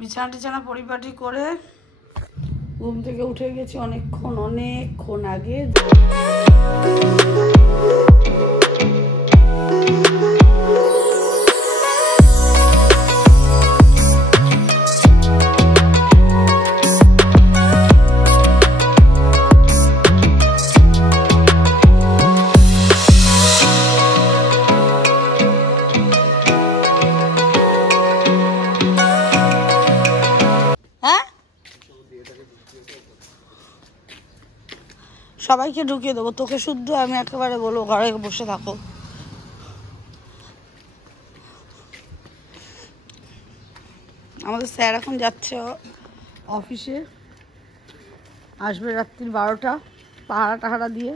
বিছানা টিছানা পরিপাটি করে ঘুম থেকে উঠে গেছি অনেকক্ষণ আগে। সবাইকে ঢুকিয়ে দেবো, তোকে শুদ্ধ আমি একেবারে বলবো ঘরে বসে থাকো। আমাদের স্যার এখন যাচ্ছে অফিসে, আসবে রাত্রি 12টা পাহারা টাহারা দিয়ে।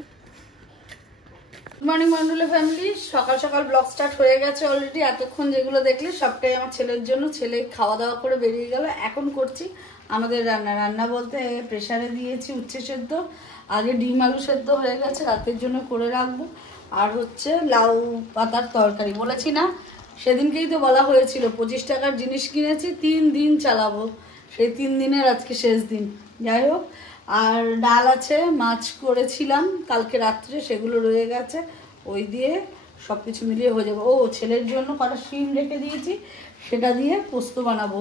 গুড মর্নিং মন্ডলে ফ্যামিলি, সকাল সকাল ব্লগ স্টার্ট হয়ে গেছে অলরেডি। এতক্ষণ যেগুলো দেখলে সবটাই আমার ছেলের জন্য। ছেলে খাওয়া দাওয়া করে বেরিয়ে গেল। এখন করছি আমাদের রান্না বলতে প্রেসারে দিয়েছি উচ্ছে সেদ্ধ, আগে ডিম আলু সেদ্ধ হয়ে গেছে, রাতের জন্য করে রাখবো। আর হচ্ছে লাউ পাতার তরকারি। বলেছি না সেদিনকেই তো বলা হয়েছিল 25 টাকার জিনিস কিনেছি, 3 দিন চালাবো। সেই 3 দিনের আজকে শেষ দিন। যাই হোক, আর ডাল আছে, মাছ করেছিলাম কালকে রাত্রে, সেগুলো রয়ে গেছে, ওই দিয়ে সব কিছু মিলিয়ে হয়ে যাবে। ও ছেলের জন্য কটা শিম রেখে দিয়েছি, সেটা দিয়ে পোস্ত বানাবো।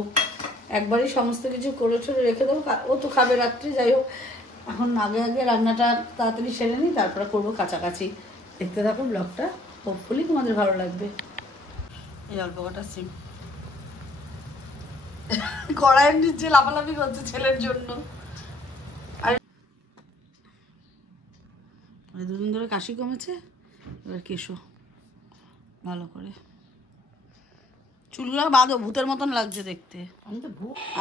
একবারই সমস্ত কিছু করে ছোড়ে রেখে দেবো, ও তো খাবে রাত্রে। যাই হোক, এখন আগে রান্নাটা তাড়াতাড়ি সেরে নিই, তারপরে করবো কাছাকাছি। দেখতে থাকো ব্লগটা, হোপফুলি তোমাদের ভালো লাগবে। এই অল্প কটা সিম কড়াইয়ের নিচে লাফালাফি করছে ছেলের জন্য। আর দুদিন ধরে কাশি কমেছে, এবার কেশো ভালো করে চুলগুলো বাঁধো, ভূতের মতন লাগছে দেখতে।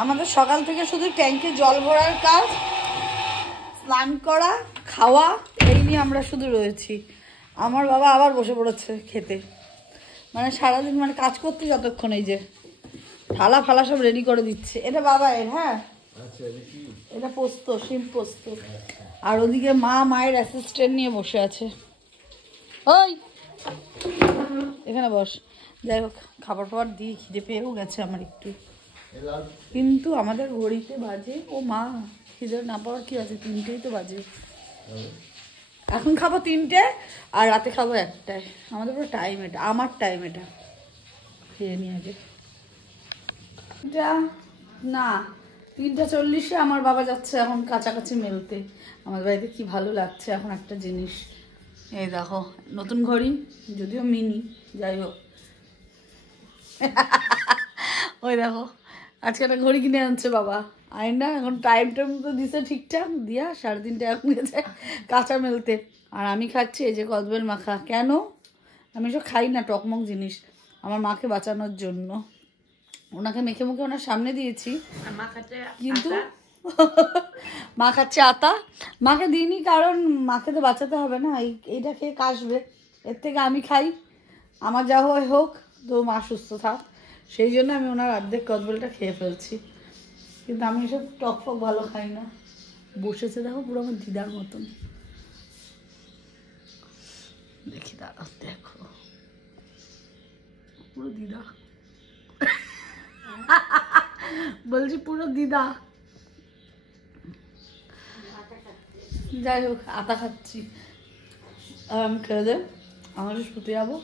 আমাদের সকাল থেকে শুধু ট্যাঙ্কে জল ভরার কাজ, স্নান করা, খাওয়া, এই নিয়ে আমরা শুধু রয়েছি। আমার বাবা আবার বসে পড়েছে খেতে, মানে সারাদিন মানে কাজ করতে যতক্ষণ এই যে থালা ফালা সব রেডি করে দিচ্ছে। এটা বাবা এর, হ্যাঁ এটা পোস্ত, শিম পোস্ত। আর ওদিকে মায়ের অ্যাসিস্ট্যান্ট নিয়ে বসে আছে। ওই এখানে বস। যাই হোক, খাবার ফাবার দিয়ে খিদে পেয়েও গেছে আমার একটু, কিন্তু আমাদের ঘড়িতে বাজে, ও মা খিদে না পাওয়ার কি আছে, 3টেই তো বাজে। এখন খাবো 3টে আর রাতে খাবো 1টায়। আমাদের পুরো টাইম এটা, আমার টাইম এটা। খেয়ে নিয়ে আগে এটা না, 3:40 আমার বাবা যাচ্ছে এখন কাছাকাছি মেলতে। আমার বাড়িতে কি ভালো লাগছে এখন একটা জিনিস, এই দেখো নতুন ঘড়ি, যদিও মিনি, যাই হোক ওই দেখো আজকে একটা ঘড়ি কিনে আনছে বাবা। না এখন টাইম তো দিছে ঠিকঠাক, দিয়া 3:30 এখন গেছে কাঁচা মেলতে। আর আমি খাচ্ছি এই যে কদবেল মাখা। কেন আমি সব খাই না টকমক জিনিস, আমার মাকে বাঁচানোর জন্য। ওনাকে মেখে মুখে ওনার সামনে দিয়েছি, কিন্তু মা খাচ্ছে আতা। মাকে দিইনি কারণ মাকে তো বাঁচাতে হবে না, এইটা খেয়ে কাশবে, এর থেকে আমি খাই, আমার যা হয় হোক, তো মা সুস্থ থাক। সেই জন্য আমি ওনার অর্ধেক কদবেলটা খেয়ে ফেলছি। কিন্তু আমি এসব টক ফক ভালো খাই না। বসেছে দেখো পুরো আমার দিদার মতন। দেখি দাঁড়াও, দেখো পুরো দিদা বলছি পুরো দিদা। যাই হোক, আতা খাচ্ছি। আর আমি খেয়ে দে, আমার শুতে যাবো।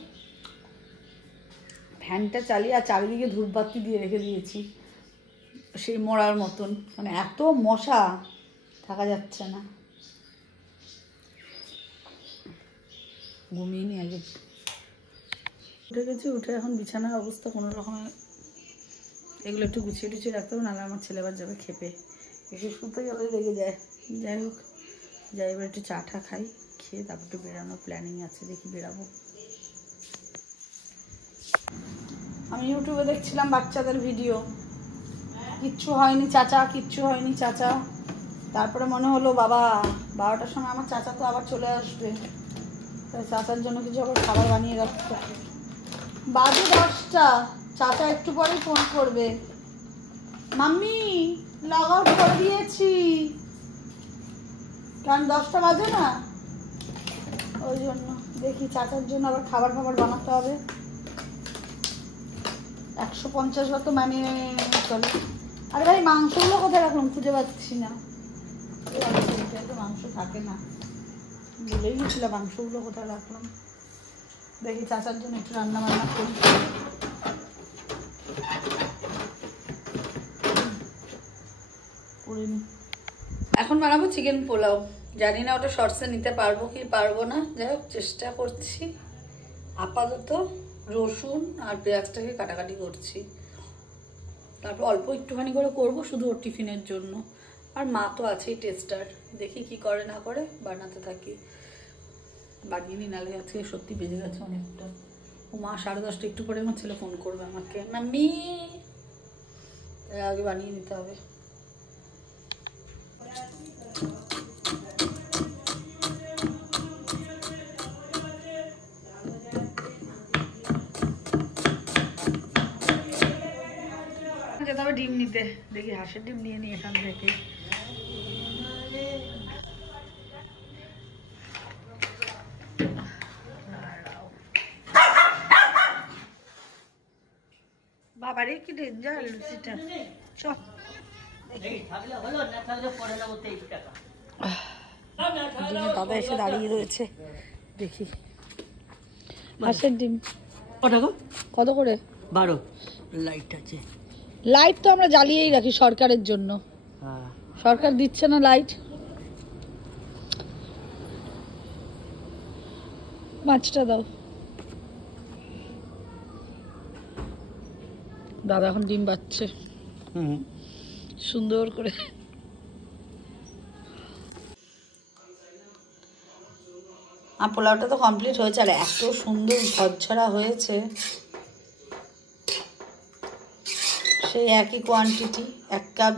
ফ্যানটা চালিয়ে আর চারিদিকে ধূপবাতি দিয়ে রেখে দিয়েছি, সেই মরার মতন, মানে এত মশা থাকা যাচ্ছে না। ঘুমিয়ে নি আগে। উঠে গেছি, উঠে এখন বিছানার অবস্থা কোনো রকমে এগুলো একটু গুছিয়ে টুছিয়ে রাখতে হবে, নাহলে আমার ছেলে আবার যাবে খেপে, এসে শুতে গেলে লেগে যায়। যাই হোক, যাই এবার একটু চা টা খাই, খেয়ে তারপর একটু বেরানোর প্ল্যানিং আছে, দেখি বেরাবো। আমি ইউটিউবে দেখছিলাম বাচ্চাদের ভিডিও, কিচ্ছু হয়নি চাচা, কিচ্ছু হয়নি চাচা। তারপরে মনে হলো বাবা 12টার সময় আমার চাচা তো আবার চলে আসবে, তাই চাচার জন্য কিছু আবার খাবার বানিয়ে রাখতে। বাজে 10টা, চাচা একটু পরেই ফোন করবে। মাম্মি লগ আউট করে দিয়েছি, কারণ 10টা বাজে না, ওই জন্য। দেখি চাচার জন্য আবার খাবার ফাবার বানাতে হবে। 150 বার তো মানে চলে আরে ভাই মাংসগুলো কোথায় রাখলাম খুঁজে পাচ্ছি না। মাংস থাকে না, বলেই গেছিলাম মাংসগুলো কোথায় রাখলাম। দেখি চাচার জন্য একটু রান্না বান্না করি। এখন বানাবো চিকেন পোলাও। জানি না ওটা শর্টসে নিতে পারবো কি পারবো না, যাই হোক চেষ্টা করছি। আপাতত রসুন আর পেঁয়াজটাকে কাটাকাটি করছি, তারপর অল্প একটুখানি করে করবো শুধু ওর টিফিনের জন্য। আর মা তো আছেই টেস্টার, দেখি কি করে না করে বানাতে থাকি। বানিয়ে নি, নালে আজকে সত্যি বেজে গেছে অনেকটা। ও মা 10:30 একটু পরে আমার ছেলে ফোন করবে আমাকে, মাম্মি আগে বানিয়ে নিতে হবে। যেতে হবে ডিম নিতে, দেখি হাঁসের ডিম নিয়ে নিই এখান থেকে। বাবারে কি ডেঞ্জার লুচিটা। দাদা এসে দাঁড়িয়ে রয়েছে, দেখি হাঁসের ডিম কত করে? 12 লাইট আছে। লাইট তো আমরা জ্বালিয়েই রাখি সরকারের জন্য, সরকার দিচ্ছে না লাইট। মাছটা দাও। দাদা এখন ডিম বাচ্ছে সুন্দর করে। আর পোলাওটা তো কমপ্লিট হয়েছে, আর এত সুন্দর ঝরঝরা হয়েছে। সেই একই কোয়ান্টিটি, 1 কাপ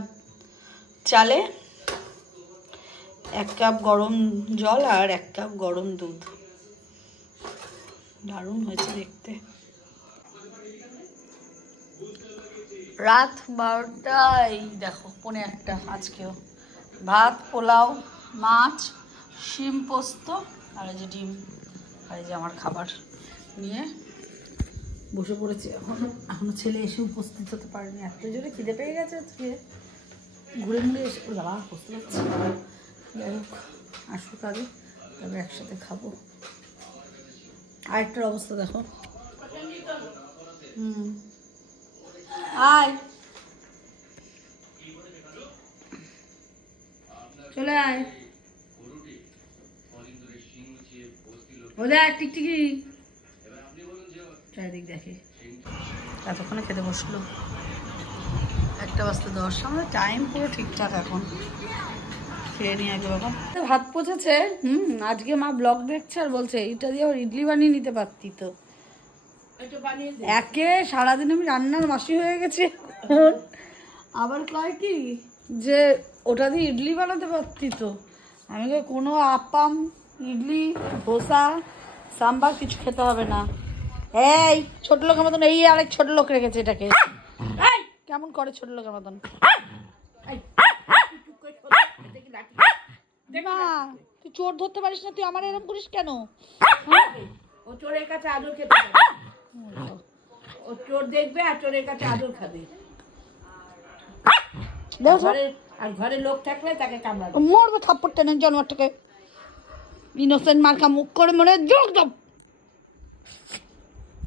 চালে 1 কাপ গরম জল আর 1 কাপ গরম দুধ। দারুণ হয়েছে দেখতে। রাত 12টায় দেখো 1:45 আজকেও। ভাত, পোলাও, মাছ, শিম পোস্ত আর এই যে ডিম আর এই যে আমার খাবার নিয়ে বসে পড়েছি। এখনো ছেলে এসে উপস্থিত হতে পারেনি, এত জোরে খিদে পেয়ে গেছে আজকে। ঘুরে ঘুরে এসে বাবা বসতে পারছি। যাই হোক আসুক আগে, তবে একসাথে খাবো। আরেকটার অবস্থা দেখো। আয় চলে আয়, ওদের টিকটিকি চারিদিক দেখে। এতক্ষণে খেতে বসলো, 1:10 আমাদের টাইম পুরো ঠিকঠাক। এখন খেয়ে নিয়ে আগে বাবা ভাত পচেছে। আজকে মা ব্লগ দেখছে আর বলছে এইটা দিয়ে ওর ইডলি বানিয়ে নিতে পারতি তো। একে সারাদিন আমি রান্নার মাসি হয়ে গেছি, আবার কয় কি যে ওটা দিয়ে ইডলি বানাতে পারতি তো। আমি কোনো আপাম ইডলি ধোসা সাম্বার কিছু খেতে হবে না। এই ছোট লোকের মতন, এই আরেক ছোট লোক রেখেছে এটাকে। কেমন করে ছোট লোকের মতন? না তুই চোর ধরতে পারিস না, তুই আমার এরকম করিস কেন? ও চোরের কাছে আদর খেতে পারে, ও চোর দেখবে আর চোরের কাছে আদর খাবে। আর ঘরে লোক থাকলে তাকে কামড়াবে, মরবে থাপ্পড় টেনে জানোয়ারটাকে। ইনোসেন্ট মার্কা মুখ করে মনে যোগ দাও।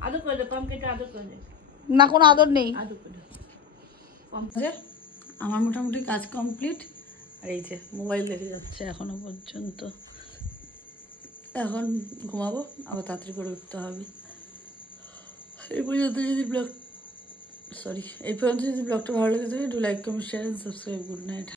আদর করে দে, কম কেটে আদর করে দে। না কোনো আদর নেই। আদর করে দে। আমার মোটামুটি কাজ কমপ্লিট। আর এই যে মোবাইল দেখে যাচ্ছে এখনো পর্যন্ত। এখন ঘুমাবো, আবার তাড়াতাড়ি করে উঠতে হবে। এই পর্যন্ত যদি ব্লগটা ভালো লেগে থাকে, do like, comment, share and subscribe. Good night.